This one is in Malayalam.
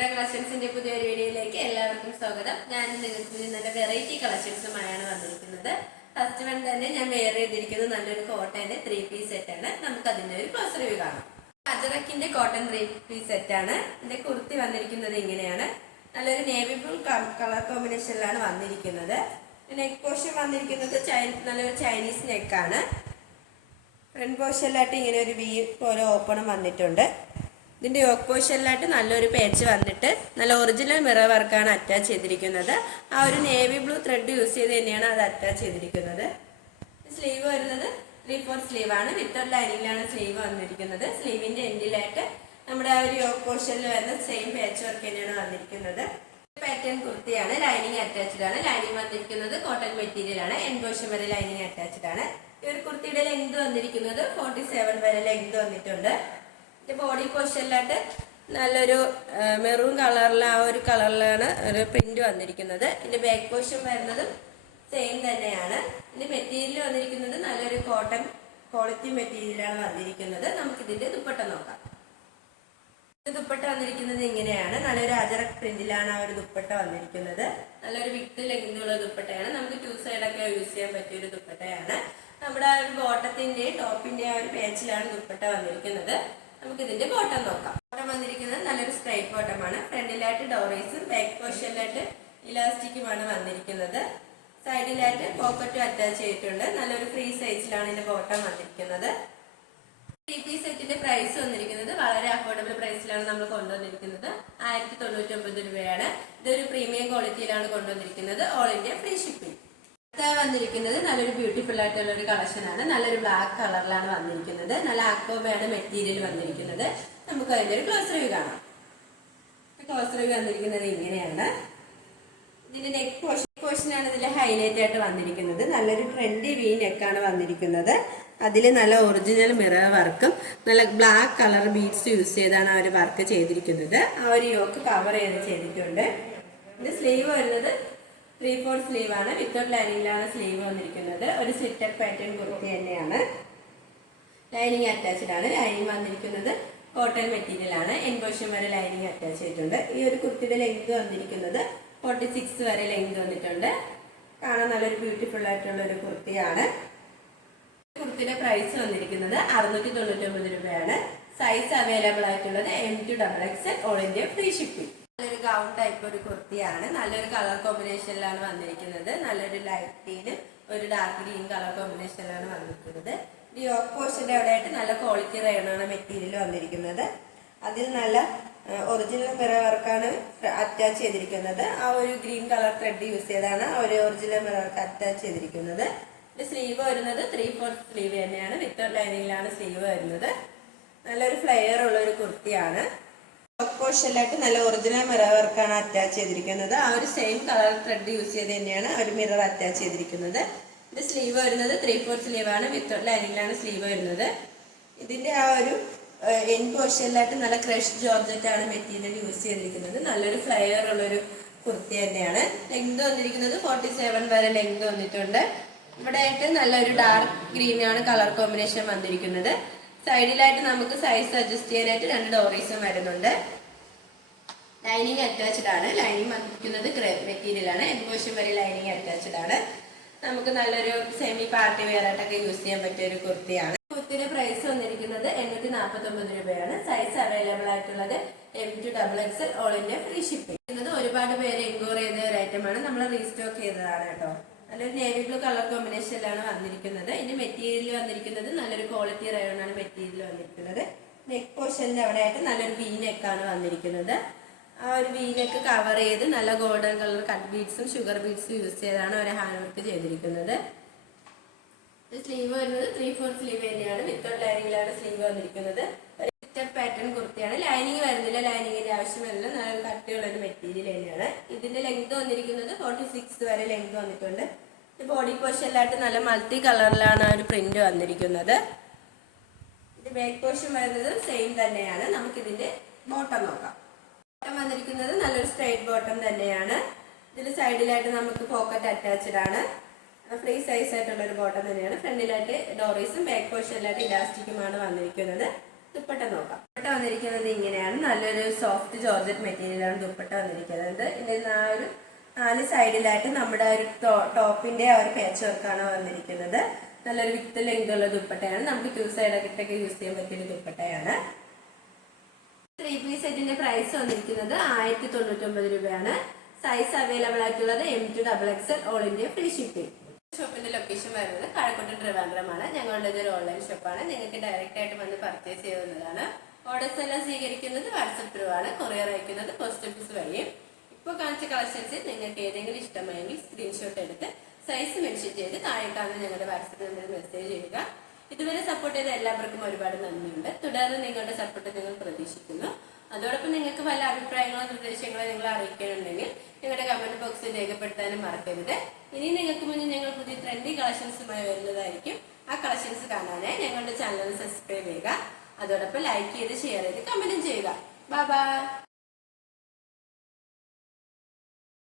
കളക്ഷൻസിന്റെ പുതിയൊരു വീഡിയോയിലേക്ക് എല്ലാവർക്കും സ്വാഗതം. ഞാൻ നിങ്ങൾക്ക് നല്ല വെറൈറ്റി കളക്ഷൻസുമായാണ് വന്നിരിക്കുന്നത്. ഫസ്റ്റ് വൺ തന്നെ ഞാൻ വെയർ ചെയ്തിരിക്കുന്നത് നല്ലൊരു കോട്ടന്റെ 3-piece സെറ്റ് ആണ്. നമുക്ക് അതിന്റെ ഒരു ക്ലോസ് റിവ്യൂ കാണാം. അജറക്കിന്റെ കോട്ടൺ 3-piece സെറ്റ് ആണ്. ഇതിന്റെ കുർത്തി വന്നിരിക്കുന്നത് ഇങ്ങനെയാണ്. നല്ലൊരു നേവി ബ്ലൂ കളർ കോമ്പിനേഷനിലാണ് വന്നിരിക്കുന്നത്. നെക്ക് പോർഷൻ വന്നിരിക്കുന്നത് നല്ലൊരു ചൈനീസ് നെക്കാണ്. ഫ്രണ്ട് പോർഷനിലായിട്ട് ഇങ്ങനെ ഒരു വി പോലെ ഓപ്പണും വന്നിട്ടുണ്ട്. ഇതിന്റെ യോക്ക് പോർഷനിലായിട്ട് നല്ലൊരു പേച്ച് വന്നിട്ട് നല്ല ഒറിജിനൽ മിറർ വർക്കാണ് അറ്റാച്ച് ചെയ്തിരിക്കുന്നത്. ആ ഒരു നേവി ബ്ലൂ ത്രെഡ് യൂസ് ചെയ്ത് തന്നെയാണ് അത് അറ്റാച്ച് ചെയ്തിരിക്കുന്നത്. സ്ലീവ് വരുന്നത് 3/4 സ്ലീവ് ആണ്. വിത്തൗട്ട് ലൈനിങ്ങിലാണ് സ്ലീവ് വന്നിരിക്കുന്നത്. സ്ലീവിന്റെ എൻഡിലായിട്ട് നമ്മുടെ ആ ഒരു യോക്ക് പോർഷനിൽ വരുന്ന സെയിം പേച്ച് വർക്ക് തന്നെയാണ് വന്നിരിക്കുന്നത്. പാറ്റേൺ കുർത്തിയാണ്. ലൈനിങ് അറ്റാച്ച്ഡ് ആണ്. ലൈനിങ് വന്നിരിക്കുന്നത് കോട്ടൺ മെറ്റീരിയൽ ആണ്. എൻഡ് പോർഷൻ വരെ ലൈനിങ് അറ്റാച്ച്ഡ് ആണ്. ഈ ഒരു കുർത്തിയുടെ ലെങ്ത് വന്നിരിക്കുന്നത് 47 വരെ ലെങ്ത് വന്നിട്ടുണ്ട്. ബോഡി പോർഷനിലായിട്ട് നല്ലൊരു മെറൂൺ കളറിൽ ആ ഒരു കളറിലാണ് ഒരു പ്രിന്റ് വന്നിരിക്കുന്നത്. ഇതിന്റെ ബാക്ക് പോർഷൻ വരുന്നത് സെയിം തന്നെയാണ്. ഇതിന്റെ മെറ്റീരിയൽ വന്നിരിക്കുന്നത് നല്ലൊരു കോട്ടൺ ക്വാളിറ്റി മെറ്റീരിയലാണ് വന്നിരിക്കുന്നത്. നമുക്ക് ഇതിന്റെ ദുപ്പട്ട നോക്കാം. ദുപ്പട്ട വന്നിരിക്കുന്നത് ഇങ്ങനെയാണ്. നല്ലൊരു അജറക് പ്രിന്റിലാണ് ആ ഒരു ദുപ്പട്ട വന്നിരിക്കുന്നത്. നല്ലൊരു വിത്ത് ലെങ്തുള്ള ദുപ്പട്ടയാണ്. നമുക്ക് 2 സൈഡൊക്കെ യൂസ് ചെയ്യാൻ പറ്റിയ ഒരു ദുപ്പട്ടയാണ്. നമ്മുടെ ആ ഒരു ബോട്ടത്തിന്റെ ടോപ്പിന്റെ ആ ഒരു പേച്ചിലാണ് ദുപ്പട്ട വന്നിരിക്കുന്നത്. നമുക്ക് ഇതിന്റെ ബോട്ടം നോക്കാം. ബോട്ടം വന്നിരിക്കുന്നത് നല്ലൊരു സ്ട്രൈറ്റ് ബോട്ടമാണ്. ഫ്രണ്ടിലായിട്ട് ഡോറീസും ബാക്ക് പോർഷനിലായിട്ട് ഇലാസ്റ്റിക്കുമാണ് വന്നിരിക്കുന്നത്. സൈഡിലായിട്ട് പോക്കറ്റും അറ്റാച്ച് ചെയ്തിട്ടുണ്ട്. നല്ലൊരു ഫ്രീ സൈസിലാണ് ഇതിന്റെ ബോട്ടം വന്നിരിക്കുന്നത്. 3-piece സെറ്റിന്റെ പ്രൈസ് വന്നിരിക്കുന്നത് വളരെ അഫോർഡബിൾ പ്രൈസിലാണ് നമ്മൾ കൊണ്ടുവന്നിരിക്കുന്നത്. 1099 രൂപയാണ്. ഇതൊരു പ്രീമിയം ക്വാളിറ്റിയിലാണ് കൊണ്ടുവന്നിരിക്കുന്നത്. All India free shipping. വന്നിരിക്കുന്നത് നല്ലൊരു ബ്യൂട്ടിഫുൾ ആയിട്ടുള്ള ഒരു കളക്ഷൻ ആണ്. നല്ലൊരു ബ്ലാക്ക് കളറിലാണ് വന്നിരിക്കുന്നത്. നല്ല ആക്കോബയാണ് മെറ്റീരിയൽ വന്നിരിക്കുന്നത്. നമുക്ക് അതിന്റെ ഒരു ക്ലോസ് റിവ്യൂ കാണാം. ക്ലോസ് റിവ്യൂ വന്നിരിക്കുന്നത് ഇങ്ങനെയാണ്. ഇതിന്റെ നെക്ക് പോർഷനാണ് ഇതിന്റെ ഹൈലൈറ്റ് ആയിട്ട് വന്നിരിക്കുന്നത്. നല്ലൊരു ട്രെൻഡി വി നെക്കാണ് വന്നിരിക്കുന്നത്. അതിൽ നല്ല ഒറിജിനൽ മിറർ വർക്കും നല്ല ബ്ലാക്ക് കളർ ബീഡ്സ് യൂസ് ചെയ്താണ് ആ ഒരു വർക്ക് ചെയ്തിരിക്കുന്നത്. ആ ഒരു യോക്ക് കവർ ചെയ്തിട്ടുണ്ട്. ഇതിന്റെ സ്ലീവ് വരുന്നത് 3/4 സ്ലീവ് ആണ്. വിത്തൗട്ട് ലൈനിങ്ങിലാണ് സ്ലീവ് വന്നിരിക്കുന്നത്. ഒരു സ്ലിറ്റഡ് പാറ്റേൺ കുർത്തി തന്നെയാണ്. ലൈനിങ് അറ്റാച്ച്ഡ് ആണ്. ലൈനിങ് വന്നിരിക്കുന്നത് കോട്ടൺ മെറ്റീരിയൽ ആണ്. എൻഡ് പോർഷൻ വരെ ലൈനിങ് അറ്റാച്ച് ചെയ്തിട്ടുണ്ട്. ഈ ഒരു കുർത്തിയുടെ ലെങ്ത് വന്നിരിക്കുന്നത് 46 വരെ ലെങ്ത് വന്നിട്ടുണ്ട്. കാണാൻ നല്ലൊരു ബ്യൂട്ടിഫുൾ ആയിട്ടുള്ള ഒരു കുർത്തിയാണ്. കുർത്തിയുടെ പ്രൈസ് വന്നിരിക്കുന്നത് 699 രൂപയാണ്. സൈസ് അവൈലബിൾ ആയിട്ടുള്ളത് M to XXL all India free shipping. നല്ലൊരു ഗൗൺ ടൈപ്പ് ഒരു കുർത്തിയാണ്. നല്ലൊരു കളർ കോമ്പിനേഷനിലാണ് വന്നിരിക്കുന്നത്. നല്ലൊരു ലൈറ്റ് ഗ്രീന് ഒരു ഡാർക്ക് ഗ്രീൻ കളർ കോമ്പിനേഷനിലാണ് വന്നിരിക്കുന്നത്. ഈ യോക്ക് പോർഷന്റെ അവിടെയായിട്ട് നല്ല ക്വാളിറ്റി റയോണാണ് മെറ്റീരിയൽ വന്നിരിക്കുന്നത്. അതിൽ നല്ല ഒറിജിനൽ മിറർ വർക്കാണ് അറ്റാച്ച് ചെയ്തിരിക്കുന്നത്. ആ ഒരു ഗ്രീൻ കളർ ത്രെഡ് യൂസ് ചെയ്താണ് ആ ഒരു ഒറിജിനൽ മിറർ വർക്ക് അറ്റാച്ച് ചെയ്തിരിക്കുന്നത്. സ്ലീവ് വരുന്നത് 3/4 സ്ലീവ് തന്നെയാണ്. വിത്തൗട്ട് ലൈനിങ്ങിലാണ് സ്ലീവ് വരുന്നത്. നല്ലൊരു ഫ്ലെയർ ഉള്ള ഒരു കുർത്തിയാണ്. യോക്ക് പോർഷനിലായിട്ട് നല്ല ഒറിജിനൽ മിറർ വർക്കാണ് അറ്റാച്ച് ചെയ്തിരിക്കുന്നത്. ആ ഒരു സെയിം കളർ ത്രെഡ് യൂസ് ചെയ്ത് തന്നെയാണ് ഒരു മിറർ അറ്റാച്ച് ചെയ്തിരിക്കുന്നത്. ഇത് സ്ലീവ് വരുന്നത് 3/4 സ്ലീവ് ആണ്. വിത്തൗട്ട് ലൈനിങ്ങിലാണ് സ്ലീവ് വരുന്നത്. ഇതിന്റെ ആ ഒരു എൻഡ് പോർഷനിലായിട്ട് നല്ല ക്രഷ് ജോർജറ്റ് ആണ് മെറ്റീരിയൽ യൂസ് ചെയ്തിരിക്കുന്നത്. നല്ലൊരു ഫ്ലെയർ ഉള്ളൊരു കുർത്തി തന്നെയാണ്. ലെങ്ത് വന്നിരിക്കുന്നത് 47 വരെ ലെങ്ത് വന്നിട്ടുണ്ട്. ഇവിടെ ആയിട്ട് നല്ലൊരു ഡാർക്ക് ഗ്രീൻ ആണ് കളർ കോമ്പിനേഷൻ വന്നിരിക്കുന്നത്. സൈഡിലായിട്ട് നമുക്ക് സൈസ് അഡ്ജസ്റ്റ് ചെയ്യാനായിട്ട് 2 ഡോറീസും വരുന്നുണ്ട്. ലൈനിങ് അറ്റാച്ച്ഡ് ആണ്. ലൈനിങ് വന്നിരിക്കുന്നത് ക്രേപ്പ് മെറ്റീരിയൽ ആണ്. എൻഡ് പോർഷൻ വരെ ലൈനിങ് അറ്റാച്ച്ഡ് ആണ്. നമുക്ക് നല്ലൊരു സെമി പാർട്ടി വെയർ ആയിട്ടൊക്കെ യൂസ് ചെയ്യാൻ പറ്റിയ ഒരു കുർത്തിയാണ്. കുർത്തിയുടെ പ്രൈസ് വന്നിരിക്കുന്നത് 849 രൂപയാണ്. സൈസ് അവൈലബിൾ ആയിട്ടുള്ളത് M to XXL all India free shipping. ഒരുപാട് പേര് എൻക്വയറി ചെയ്ത ഒരു ഐറ്റമാണ്. നമ്മൾ റീസ്റ്റോക്ക് ചെയ്തതാണ് കേട്ടോ. നല്ലൊരു നേവി ബ്ലൂ കളർ കോമ്പിനേഷനിലാണ് വന്നിരിക്കുന്നത്. ഇതിന്റെ മെറ്റീരിയൽ വന്നിരിക്കുന്നത് നല്ലൊരു ക്വാളിറ്റി റയോണാണ് മെറ്റീരിയൽ വന്നിരിക്കുന്നത്. നെക്ക് പോർഷനിൽ അവിടെ ആയിട്ട് നല്ലൊരു വി നെക്കാണ് വന്നിരിക്കുന്നത്. ആ ഒരു വി നെക്ക് കവർ ചെയ്ത് നല്ല ഗോൾഡൻ കളർ കട്ട് ബീഡ്സും ഷുഗർ ബീഡ്സും യൂസ് ചെയ്താണ് ഒരു ഹാൻഡ് വർക്ക് ചെയ്തിരിക്കുന്നത്. സ്ലീവ് വരുന്നത് 3/4 സ്ലീവ് തന്നെയാണ്. വിത്തൗട്ട് ലൈനിങ്ങിലാണ് സ്ലീവ് വന്നിരിക്കുന്നത്. ഒരു സ്ലിറ്റഡ് പാറ്റേൺ കുർത്തിയാണ്. ലൈനിങ് വരുന്നില്ല. ലൈനിങ്ങിന്റെ ആവശ്യമില്ല. നല്ലൊരു കട്ടിയുള്ള ഒരു മെറ്റീരിയൽ തന്നെയാണ്. ഇതിന്റെ ലെങ്ത് വന്നിരിക്കുന്നത് 46 വരെ ലെങ്ത് വന്നിട്ടുണ്ട്. ബോഡി പോർഷനിലായിട്ട് നല്ല മൾട്ടി കളറിലാണ് ഒരു പ്രിന്റ് വന്നിരിക്കുന്നത്. ഇത് ബാക്ക് പോർഷൻ വരുന്നത് സെയിം തന്നെയാണ്. നമുക്കിതിന്റെ ബോട്ടം നോക്കാം. ബോട്ടം വന്നിരിക്കുന്നത് നല്ലൊരു സ്ട്രൈറ്റ് ബോട്ടം തന്നെയാണ്. ഇതിൽ സൈഡിലായിട്ട് നമുക്ക് പോക്കറ്റ് അറ്റാച്ച്ഡ് ആണ്. ഫ്രീ സൈസ് ആയിട്ടുള്ള ഒരു ബോട്ടം തന്നെയാണ്. ഫ്രണ്ടിലായിട്ട് ഡോറീസും ബാക്ക് പോർഷനിലായിട്ട് ഇലാസ്റ്റിക്കുമാണ് വന്നിരിക്കുന്നത്. ദുപ്പട്ട നോക്കാം. ദുപ്പട്ട വന്നിരിക്കുന്നത് ഇങ്ങനെയാണ്. നല്ലൊരു സോഫ്റ്റ് ജോർജറ്റ് മെറ്റീരിയലാണ് ദുപ്പട്ട വന്നിരിക്കുന്നത്. ഇതിന്റെ ഒരു 4 സൈഡിലായിട്ട് നമ്മുടെ ഒരു ടോപ്പിന്റെ ആ ഒരു പാച്ച് വർക്കാണ് വന്നിരിക്കുന്നത്. നല്ലൊരു വിത്ത് ലെങ്ത് ഉള്ള ദുപ്പട്ടയാണ്. നമുക്ക് 2 സൈഡൊക്കെ യൂസ് ചെയ്യാൻ പറ്റിയ ദുപ്പട്ടയാണ്. 3 പീസ് സെറ്റിന്റെ പ്രൈസ് വന്നിരിക്കുന്നത് 1099 രൂപയാണ്. സൈസ് അവൈലബിൾ ആയിട്ടുള്ളത് M to XXL all India free shipping. ഷോപ്പിന്റെ ലൊക്കേഷൻ വരുന്നത് കാഴക്കൂട്ടം ട്രിവാൻഡ്രമാണ്. ഞങ്ങളുടെ ഒരു ഓൺലൈൻ ഷോപ്പാണ്. നിങ്ങൾക്ക് ഡയറക്റ്റ് ആയിട്ട് വന്ന് പർച്ചേസ് ചെയ്യാവുന്നതാണ്. ഓർഡേഴ്സ് എല്ലാം സ്വീകരിക്കുന്നത് വാട്സപ്പ് ത്രൂ ആണ്. കൊറിയർ അയക്കുന്നത് പോസ്റ്റ് ഓഫീസ് വഴിയും. ഇപ്പോൾ കാണിച്ച കളക്ഷൻസിൽ നിങ്ങൾക്ക് ഏതെങ്കിലും ഇഷ്ടമായെങ്കിൽ സ്ക്രീൻഷോട്ട് എടുത്ത് സൈസ് മെൻഷൻ ചെയ്ത് താഴെ കാണുന്ന ഞങ്ങളുടെ വാട്സപ്പ് നമ്പറിൽ മെസ്സേജ് ചെയ്യുക. ഇതുവരെ സപ്പോർട്ട് ചെയ്ത എല്ലാവർക്കും ഒരുപാട് നന്ദിയുണ്ട്. തുടർന്ന് നിങ്ങളുടെ സപ്പോർട്ട് നിങ്ങൾ പ്രതീക്ഷിക്കുന്നു. അതോടൊപ്പം നിങ്ങൾക്ക് വല്ല അഭിപ്രായങ്ങളോ നിർദ്ദേശങ്ങളോ നിങ്ങൾ അറിയിക്കാനുണ്ടെങ്കിൽ നിങ്ങളുടെ കമന്റ് ബോക്സിൽ രേഖപ്പെടുത്താനും മറക്കരുത്. ഇനി നിങ്ങൾക്ക് മുന്നിൽ ഞങ്ങൾ പുതിയ ട്രെൻഡി കളക്ഷൻസുമായി വരുന്നതായിരിക്കും. ആ കളക്ഷൻസ് കാണാനായി ഞങ്ങളുടെ ചാനൽ സബ്സ്ക്രൈബ് ചെയ്യുക. അതോടൊപ്പം ലൈക്ക് ചെയ്ത് ഷെയർ ചെയ്ത് കമന്റും ചെയ്യുക. Bye bye.